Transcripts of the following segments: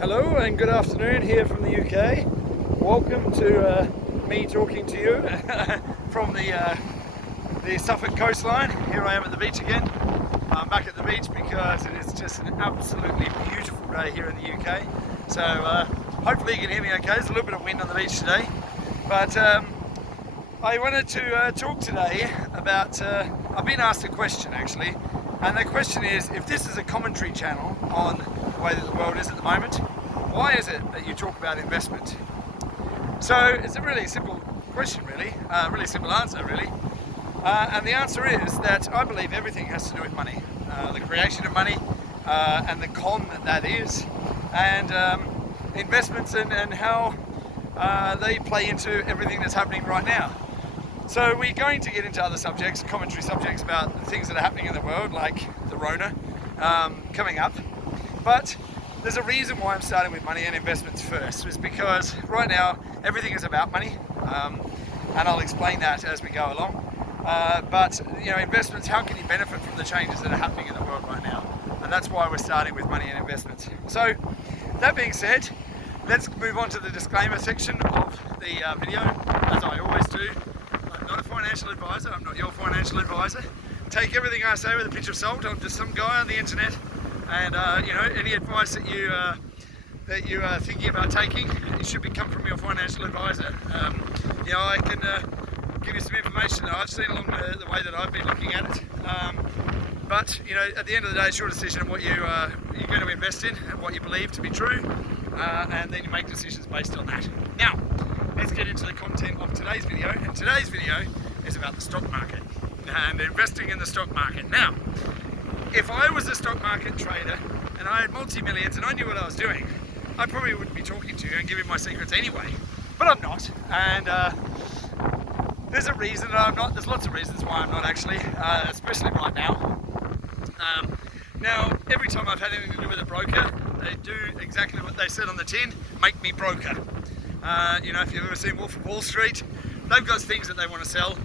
Hello and good afternoon here from the UK. Welcome to me talking to you from the Suffolk coastline. Here I am at the beach again. I'm back at the beach because it is just an absolutely beautiful day here in the UK. So hopefully you can hear me okay. There's a little bit of wind on the beach today. But I wanted to talk today about, I've been asked a question actually, and the question is, if this is a commentary channel on the way that the world is at the moment, why is it that you talk about investment? So it's a really simple question really, really simple answer really. And the answer is that I believe everything has to do with money. The creation of money and the con that is, and investments and how they play into everything that's happening right now. So we're going to get into other subjects, commentary subjects about the things that are happening in the world, like the Rona coming up. But there's a reason why I'm starting with money and investments first, is because right now everything is about money, and I'll explain that as we go along. But you know, investments, how can you benefit from the changes that are happening in the world right now? And that's why we're starting with money and investments. So that being said, let's move on to the disclaimer section of the video, as I always do. I'm not a financial advisor, I'm not your financial advisor. Take everything I say with a pinch of salt. I'm just some guy on the internet, and you know, any advice that you are thinking about taking, it should come from your financial advisor. You know, I can give you some information that I've seen along the way that I've been looking at it. But you know, at the end of the day, it's your decision on what you're going to invest in and what you believe to be true, and then you make decisions based on that. Now, let's get into the content of today's video. And today's video is about the stock market and investing in the stock market. Now, if I was a stock market trader and I had multi-millions and I knew what I was doing, I probably wouldn't be talking to you and giving my secrets anyway. But I'm not, and there's a reason that I'm not. There's lots of reasons why I'm not actually, especially right now. Now, every time I've had anything to do with a broker, they do exactly what they said on the tin: make me broker. You know, if you've ever seen Wolf of Wall Street, they've got things that they want to sell,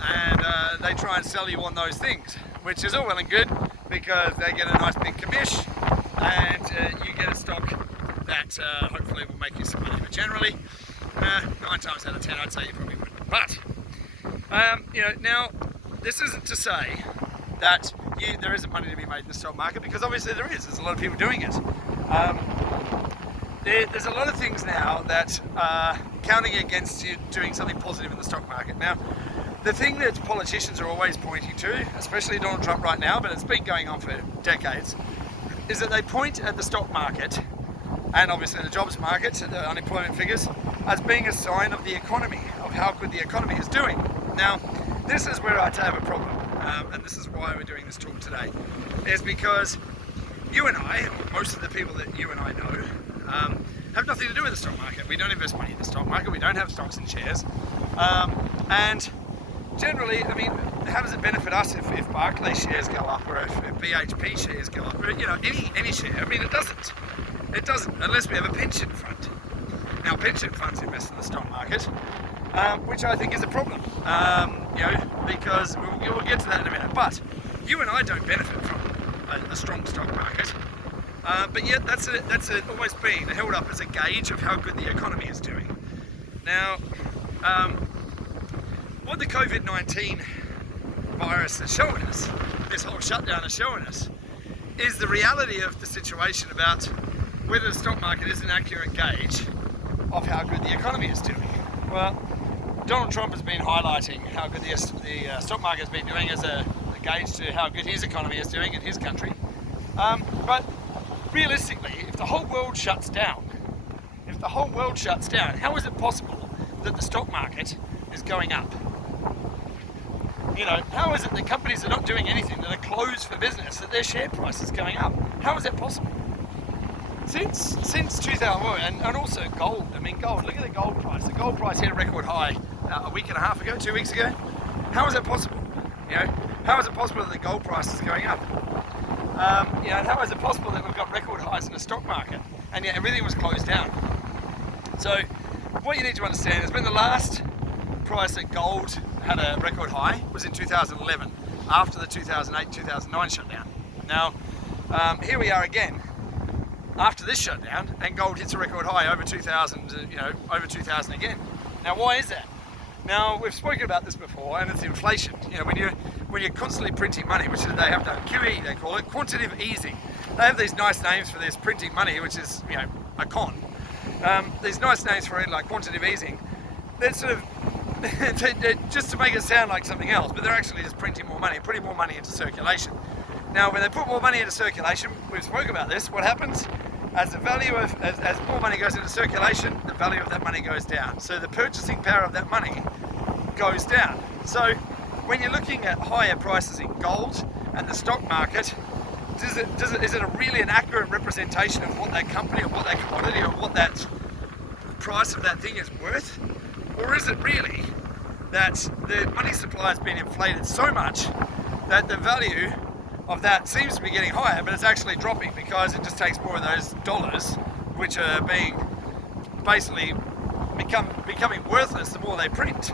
and they try and sell you on those things, which is all well and good because they get a nice big commish, and you get a stock that hopefully will make you some money. But generally, 9 times out of 10, I'd say you probably wouldn't. But you know, now this isn't to say that there isn't money to be made in the stock market, because obviously there is. There's a lot of people doing it. There's a lot of things now that are counting against you doing something positive in the stock market. Now, the thing that politicians are always pointing to, especially Donald Trump right now, but it's been going on for decades, is that they point at the stock market and obviously the jobs market, the unemployment figures, as being a sign of the economy, of how good the economy is doing. Now, this is where I have a problem, and this is why we're doing this talk today, is because you and I, or most of the people that you and I know, have nothing to do with the stock market. We don't invest money in the stock market, we don't have stocks and shares, and generally, I mean, how does it benefit us if Barclays shares go up, or if BHP shares go up, or you know, any share? I mean, it doesn't. It doesn't, unless we have a pension fund. Now, pension funds invest in the stock market, which I think is a problem, you know, because we'll get to that in a minute. But you and I don't benefit from a strong stock market, but yet that's always been held up as a gauge of how good the economy is doing. Now, what the COVID-19 virus is showing us, this whole shutdown is showing us, is the reality of the situation about whether the stock market is an accurate gauge of how good the economy is doing. Well, Donald Trump has been highlighting how good the stock market has been doing as a gauge to how good his economy is doing in his country. But realistically, if the whole world shuts down, how is it possible that the stock market is going up? You know, how is it that companies are not doing anything, that are closed for business, that their share price is going up? How is that possible? Since 2000, and also gold. I mean, gold. Look at the gold price. The gold price hit a record high a week and a half ago, 2 weeks ago. How is that possible? You know, how is it possible that the gold price is going up? You know, and how is it possible that we've got record highs in the stock market, and yet everything was closed down? So, what you need to understand is when the last price that gold had a record high was in 2011, after the 2008-2009 shutdown. Now, here we are again. after this shutdown, and gold hits a record high over 2,000, over 2,000 again. Now, why is that? Now, we've spoken about this before, and it's inflation. When you're constantly printing money, which they have done, QE they call it, quantitative easing. They have these nice names for this printing money, which is a con. These nice names for it, like quantitative easing. They're sort of just to make it sound like something else, but they're actually just printing more money, putting more money into circulation. Now, when they put more money into circulation, we've spoken about this, what happens? As the value of, as more money goes into circulation, the value of that money goes down. So the purchasing power of that money goes down. So when you're looking at higher prices in gold and the stock market, is it really an accurate representation of what that company or what that commodity or what that price of that thing is worth? Or is it really that the money supply has been inflated so much that the value of that seems to be getting higher, but it's actually dropping because it just takes more of those dollars, which are being basically becoming worthless the more they print?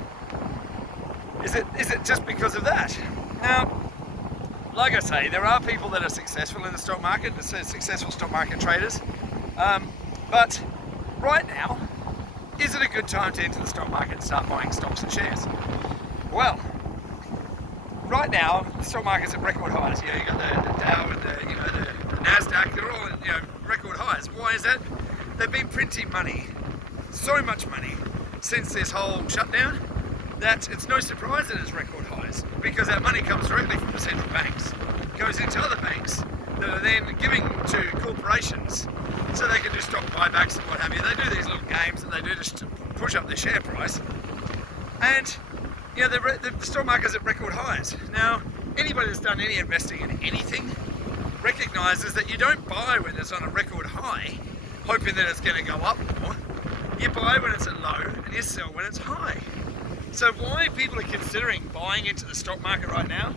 Is it just because of that? Now, like I say, there are people that are successful in the stock market, successful stock market traders, but right now, is it a good time to enter the stock market and start buying stocks and shares? Well, right now, the stock market's at record highs. You've got the Dow and the NASDAQ, they're all at record highs. Why is that? They've been printing money, so much money, since this whole shutdown, that it's no surprise that it's record highs, because that money comes directly from the central banks, goes into other banks that are then giving to corporations so they can do stock buybacks and what have you. They do these little games that they do just to push up their share price. And the stock market's at record highs. Now, anybody that's done any investing in anything recognises that you don't buy when it's on a record high, hoping that it's going to go up more. You buy when it's at low and you sell when it's high. So why people are considering buying into the stock market right now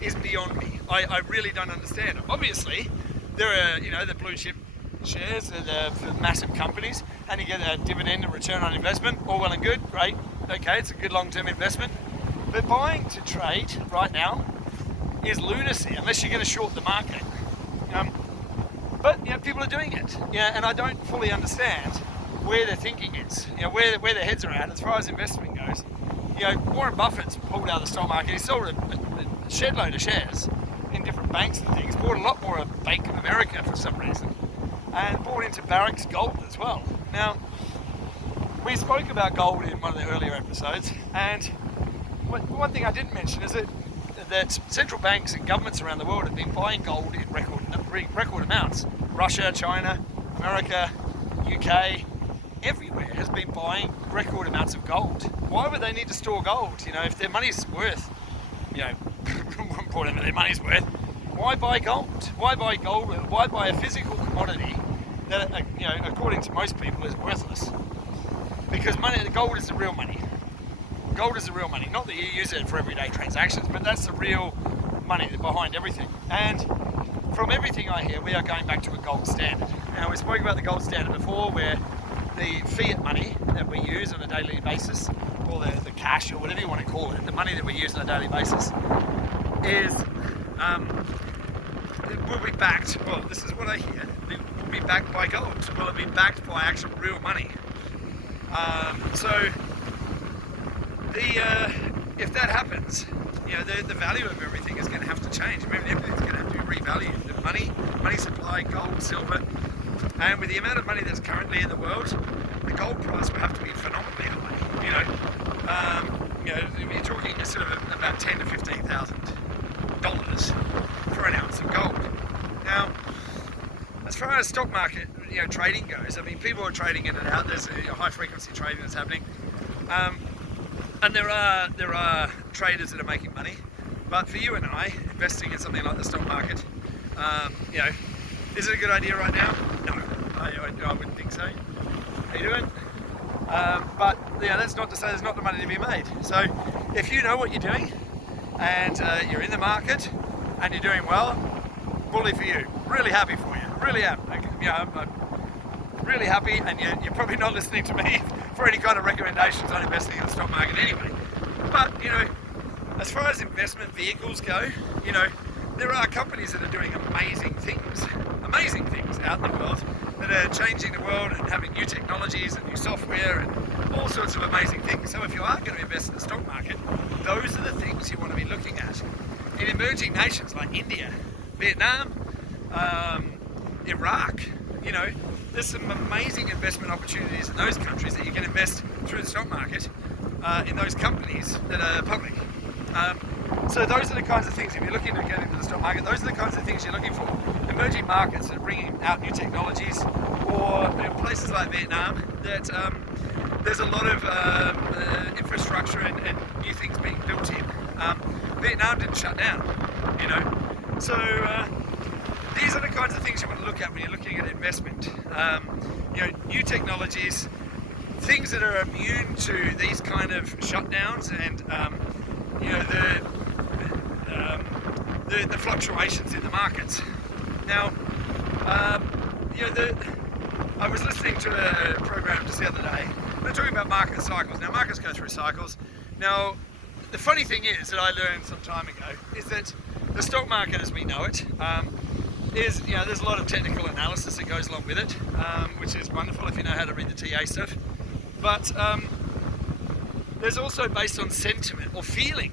is beyond me. I really don't understand. Obviously, there are the blue chip shares, the massive companies, and you get a dividend and return on investment. All well and good, great. Okay, it's a good long-term investment. But buying to trade right now is lunacy unless you're going to short the market. But people are doing it. And I don't fully understand where their thinking is. Where their heads are at as far as investment goes. Warren Buffett's pulled out of the stock market. He sold a shed load of shares in different banks and things. Bought a lot more of Bank of America for some reason, and bought into Barrick's gold as well. Now, we spoke about gold in one of the earlier episodes, and one thing I didn't mention is that central banks and governments around the world have been buying gold in record amounts. Russia, China, America, UK, everywhere has been buying record amounts of gold. Why would they need to store gold? If their money's worth, whatever their money's worth, why buy gold? Why buy gold? Why buy a physical commodity that, according to most people, is worthless? Because gold is the real money. Gold is the real money. Not that you use it for everyday transactions, but that's the real money behind everything. And from everything I hear, we are going back to a gold standard. Now, we spoke about the gold standard before, where the fiat money that we use on a daily basis, or the cash, or whatever you want to call it, the money that we use on a daily basis, it will be backed, well, this is what I hear, it will be backed by gold. Will it be backed by actual real money? If that happens, the value of everything is going to have to change. Everything's going to have to be revalued. The money supply, gold, silver, and with the amount of money that's currently in the world, the gold price will have to be phenomenally high. You're talking sort of about $10,000 to $15,000 for an ounce of gold. Now, as far as stock market, trading goes, people are trading in and out. There's high frequency trading that's happening. And there are traders that are making money, but for you and I, investing in something like the stock market, is it a good idea right now? No, I wouldn't think so. How you doing? But that's not to say there's not the money to be made. So if you know what you're doing and you're in the market and you're doing well, bully for you. Really happy for you. Really am. I'm really happy, and you're probably not listening to me for any kind of recommendations on investing in the stock market anyway. But, as far as investment vehicles go, there are companies that are doing amazing things out in the world are changing the world and having new technologies and new software and all sorts of amazing things. So if you are going to invest in the stock market, those are the things you want to be looking at. In emerging nations like India, Vietnam, Iraq, there's some amazing investment opportunities in those countries that you can invest through the stock market in those companies that are public. So those are the kinds of things, if you're looking to get into the stock market, those are the kinds of things you're looking for. Emerging markets that are bringing out new technologies, or places like Vietnam that there's a lot of infrastructure and new things being built in. Vietnam didn't shut down, So these are the kinds of things you want to look at when you're looking at investment. New technologies, things that are immune to these kind of shutdowns and the fluctuations in the markets. Now, I was listening to a program just the other day. They're talking about market cycles. Now, markets go through cycles. Now, the funny thing is that I learned some time ago is that the stock market, as we know it, there's a lot of technical analysis that goes along with it, which is wonderful if you know how to read the TA stuff. But there's also based on sentiment or feeling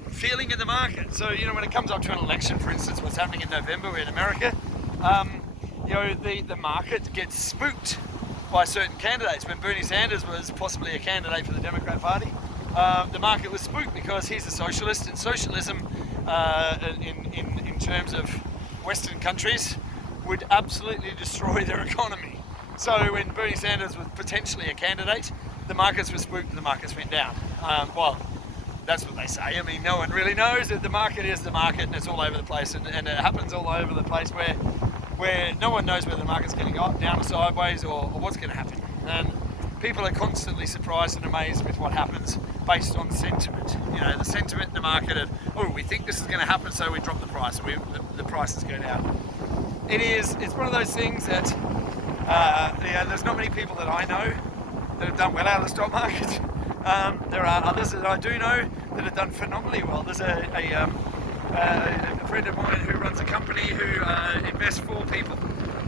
in the market. So when it comes up to an election, for instance, what's happening in November in America, the market gets spooked by certain candidates. When Bernie Sanders was possibly a candidate for the Democrat Party, the market was spooked because he's a socialist, and socialism in terms of Western countries would absolutely destroy their economy. So when Bernie Sanders was potentially a candidate, the markets were spooked and the markets went down. Well, that's what they say. I mean, no one really knows that the market is the market, and it's all over the place, and it happens all over the place where no one knows whether the market's going to go up, down, or sideways, or what's going to happen. And people are constantly surprised and amazed with what happens based on sentiment. The sentiment in the market of, we think this is going to happen, so we drop the price, the prices go down. It's one of those things that there's not many people that I know that have done well out of the stock market. There are others that I do know that have done phenomenally well. There's a friend of mine who runs a company who invests for people,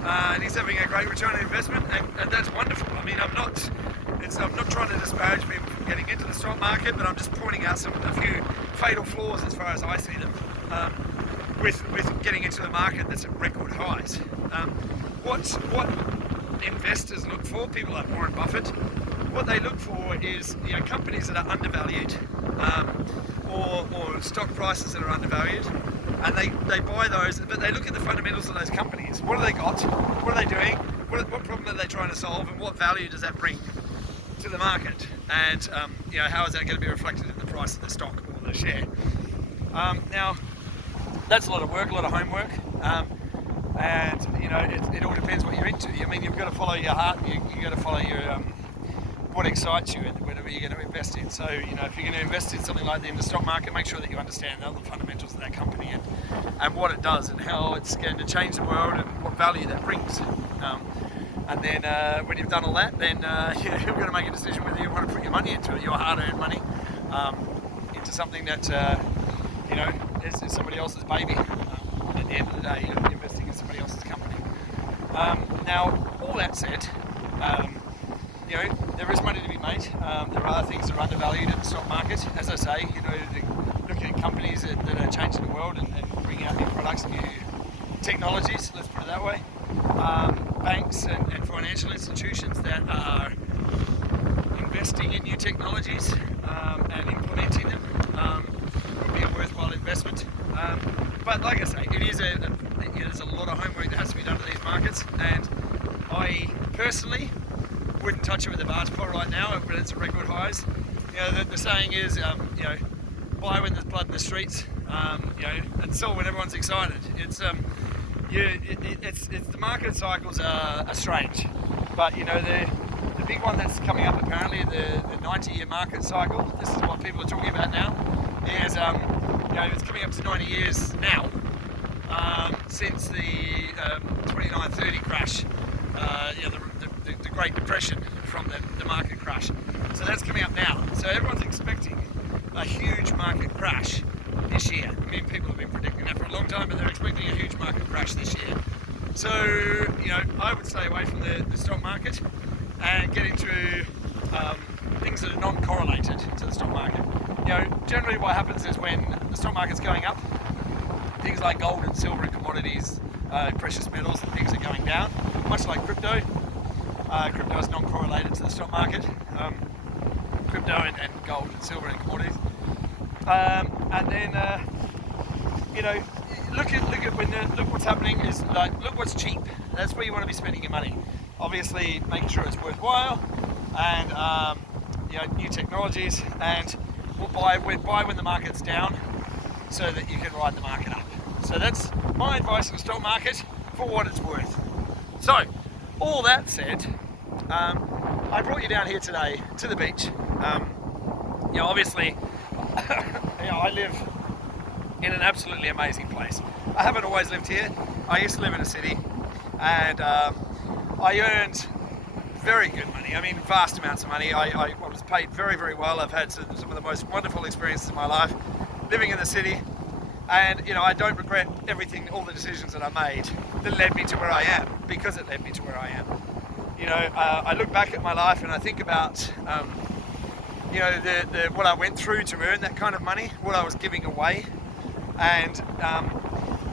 and he's having a great return on investment, and that's wonderful. I mean, I'm not trying to disparage people from getting into the stock market, but I'm just pointing out a few fatal flaws as far as I see them with getting into the market that's at record highs. What investors look for, people like Warren Buffett, what they look for is companies that are undervalued, or stock prices that are undervalued, and they buy those, but they look at the fundamentals of those companies. What have they got? What are they doing? What problem are they trying to solve, and what value does that bring to the market? And how is that going to be reflected in the price of the stock or the share? Now, that's a lot of work, a lot of homework, and it all depends what you're into. I mean, you've got to follow your heart. You've got to follow your what excites you and whatever you're going to invest in. So, if you're going to invest in something like that in the stock market, make sure that you understand all the fundamentals of that company and what it does and how it's going to change the world and what value that brings. And then when you've done all that, then you're going to make a decision whether you want to put your money into it, your hard-earned money, into something that is somebody else's baby. At the end of the day, you're investing in somebody else's company. Now, all that said, there is money to be made. There are things that are undervalued in the stock market. As I say, looking at companies that are changing the world and bringing out new products and new technologies, let's put it that way. Banks and financial institutions that are investing in new technologies and implementing them would be a worthwhile investment. But like I say, there's a lot of homework that has to be done to these markets, and I personally wouldn't touch it with a barge pole right now, but it's at record highs. The saying is, buy when there's blood in the streets, and sell when everyone's excited. It's the market cycles are strange, but the big one that's coming up apparently, the 90-year market cycle. This is what people are talking about now. Is it's coming up to 90 years now since the 29-30 crash. The Great Depression from the market crash. So that's coming up now. So everyone's expecting a huge market crash this year. I mean, people have been predicting that for a long time, but they're expecting a huge market crash this year. So, I would stay away away from the stock market and get into things that are non-correlated to the stock market. You know, generally what happens is when the stock market's going up, things like gold and silver and commodities, precious metals and things are going down, much like crypto. Crypto is non-correlated to the stock market. Crypto and gold and silver and commodities. And then, you know, look what's happening is like, look what's cheap. That's where you want to be spending your money. Obviously, making sure it's worthwhile, and you know, new technologies, and we'll buy when the market's down, so that you can ride the market up. So that's my advice on the stock market for what it's worth. So, all that said, I brought you down here today to the beach. You know, obviously, you know, I live in an absolutely amazing place. I haven't always lived here. I used to live in a city, and I earned very good money. I mean, vast amounts of money. I was paid very, very well. I've had some of the most wonderful experiences in my life living in the city, and you know, I don't regret everything, all the decisions that I made that led me to where I am, because it led me to where I am. You know, I look back at my life and I think about you know, what I went through to earn that kind of money, what I was giving away. And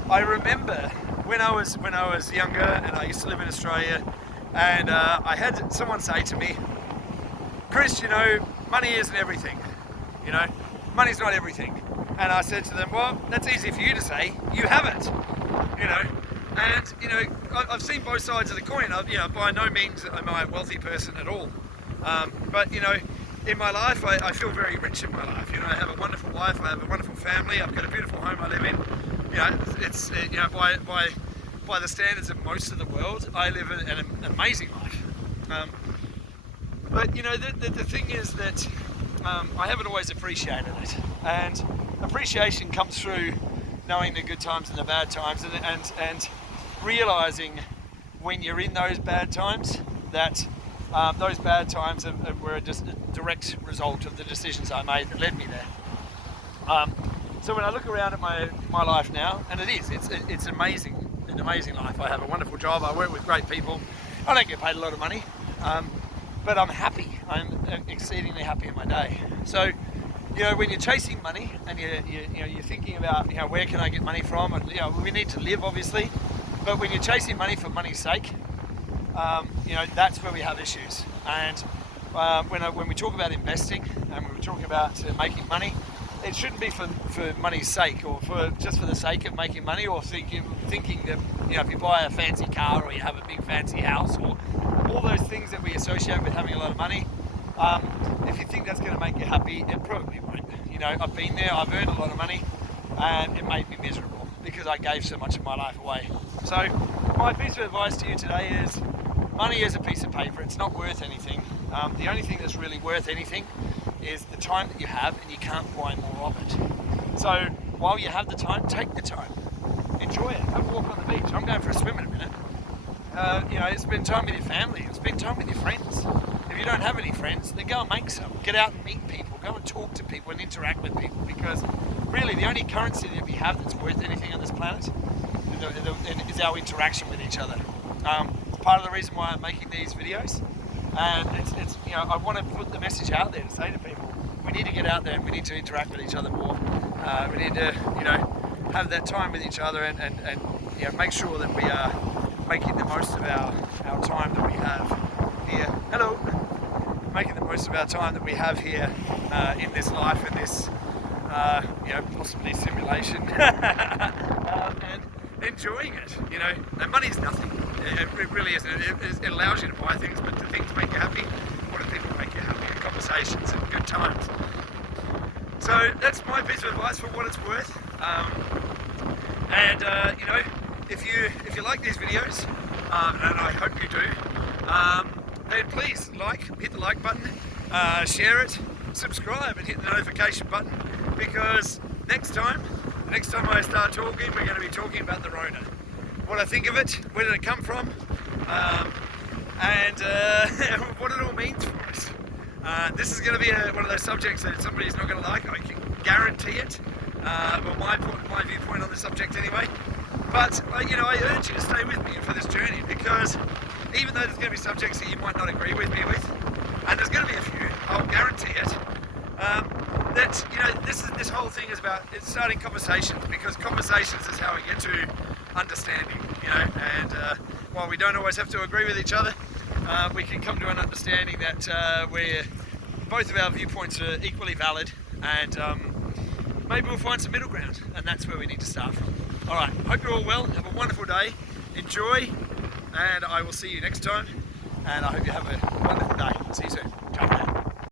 I remember when I was younger, and I used to live in Australia, and I had someone say to me, "Chris, you know, money isn't everything. You know, money's not everything." And I said to them, "Well, that's easy for you to say. You have it. You know." And you know, I've seen both sides of the coin. You know, by no means am I a wealthy person at all, but you know, in my life, I feel very rich in my life. You know, I have a wonderful wife, I have a wonderful family, I've got a beautiful home I live in. You know, it's you know, by the standards of most of the world, I live an amazing life. But you know, the thing is that I haven't always appreciated it, and appreciation comes through knowing the good times and the bad times, and realizing when you're in those bad times that those bad times were just a direct result of the decisions I made that led me there. So when I look around at my life now, and it's amazing, an amazing life. I have a wonderful job, I work with great people, I don't get paid a lot of money, but I'm happy, I'm exceedingly happy in my day. So, you know, when you're chasing money and you're thinking about, you know, where can I get money from, and you know, we need to live obviously, but when you're chasing money for money's sake, you know, that's where we have issues. And when we talk about investing and when we talk about making money, it shouldn't be for money's sake, or just for the sake of making money, or thinking that, you know, if you buy a fancy car or you have a big fancy house, or all those things that we associate with having a lot of money, if you think that's going to make you happy, it probably won't. You know, I've been there, I've earned a lot of money, and it made me miserable because I gave so much of my life away. So my piece of advice to you today is, money is a piece of paper, it's not worth anything. The only thing that's really worth anything is the time that you have, and you can't buy more of it. So while you have the time, take the time, enjoy it, have a walk on the beach. I'm going for a swim in a minute. You know, spend time with your family, spend time with your friends. If you don't have any friends, then go and make some. Get out and meet people, go and talk to people and interact with people, because really the only currency that we have that's worth anything on this planet is our interaction with each other. It's part of the reason why I'm making these videos, and it's you know, I want to put the message out there to say to people, we need to get out there and we need to interact with each other more. We need to, you know, have that time with each other, and you know, make sure that we are making the most of our time that we have here. Hello. Making the most of our time that we have here in this life, in this you know, possibly simulation, and enjoying it. You know, and money's nothing. It really isn't. It allows you to buy things, but do things make you happy? What do people make you happy? Conversations and good times. So that's my piece of advice for what it's worth. And you know, if you like these videos, and I hope you do, then please hit the like button, share it, subscribe, and hit the notification button, because next time I start talking, we're going to be talking about the Rona. What I think of it, where did it come from, and what it all means for us. This is going to be one of those subjects that somebody's not going to like, I can guarantee it. Well, my viewpoint on the subject anyway. But you know, I urge you to stay with me for this journey, because even though there's going to be subjects that you might not agree with me with, and there's going to be a few, I'll guarantee it. That, you know, this whole thing is about starting conversations, because conversations is how we get to understanding, you know. And while we don't always have to agree with each other, we can come to an understanding that we're both of our viewpoints are equally valid, and maybe we'll find some middle ground, and that's where we need to start from. All right, hope you're all well. Have a wonderful day. Enjoy, and I will see you next time. And I hope you have a wonderful day. See you soon. Ciao for now.